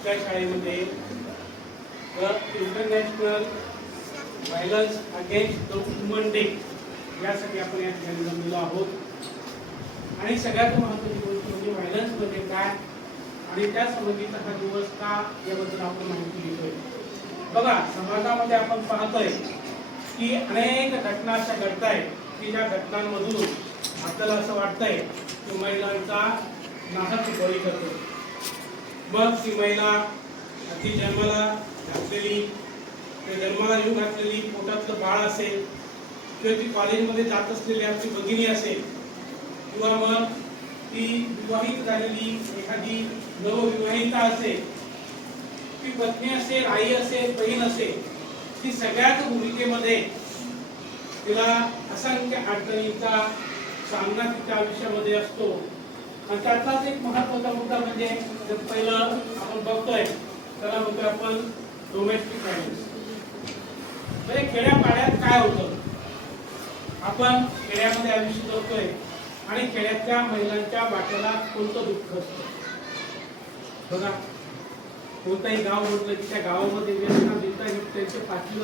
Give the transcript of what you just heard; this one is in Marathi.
आपल्या शाळेमध्ये international violence against the woman day यासाठी आपण या ठिकाणी जमलेलो आहोत। आणि सगळ्यात महत्त्वाची गोष्ट म्हणजे व्हायलन्स म्हणजे काय आणि त्या संबंधीचा हा दिवस का याबद्दल आपण माहिती घेतोय। बघा, समाजामध्ये आपण पाहतोय की अनेक घटना अशा घडत आहेत की ज्या घटनांमधून आपल्याला असं वाटतंय की महिलांचा नाहक बळी करतो। मग ती महिला ती जन्माला घातलेली जन्माला येऊ घातलेली पोटातलं बाळ असेल किंवा ती कॉलेजमध्ये जात असलेली आपली भगिनी असेल किंवा मग ती विवाहित झालेली एखादी नवविवाहिता असेल, ती पत्नी असेल, आई असेल, बहीण असेल, ती सगळ्याच भूमिकेमध्ये तिला असंख्य अडचणींचा सामना तिच्या आयुष्यामध्ये असतो। आणि त्यातलाच एक महत्त्वाचा मुद्दा म्हणजे पहिलं आपण बघतोय त्याला म्हणतोय आपण डोमेस्टिक व्हायलन्स। म्हणजे खेड्यापाड्यात काय होतं, आपण खेड्यामध्ये आयुष्य जगतोय आणि खेड्यातल्या महिलांच्या वाट्याला कोणतं दुःख असतं। बघा, कोणताही गाव म्हटलं की त्या गावामध्ये त्यांचे 5वी